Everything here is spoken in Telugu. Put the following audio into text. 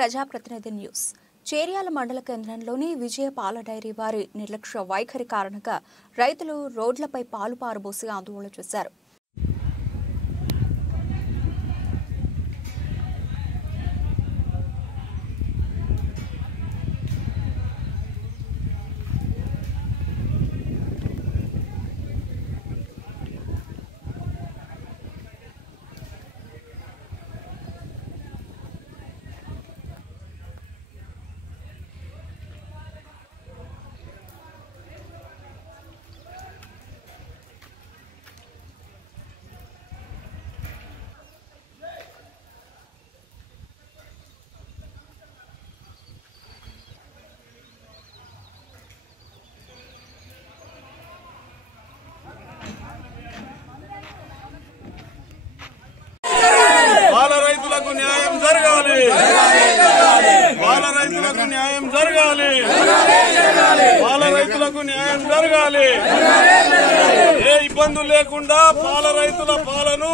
ప్రజాప్రతినిధి న్యూస్. చేర్యాల మండల కేంద్రంలోని విజయ పాల డైరీ వారి నిర్లక్ష్య వైఖరి కారణంగా రైతులు రోడ్లపై పాలు పారబోసి ఆందోళన చేశారు. పాల రైతులకు న్యాయం జరగాలి. పాల రైతులకు న్యాయం జరగాలి. పాల రైతులకు న్యాయం జరగాలి. ఏ ఇబ్బందులు లేకుండా పాల రైతుల పాలను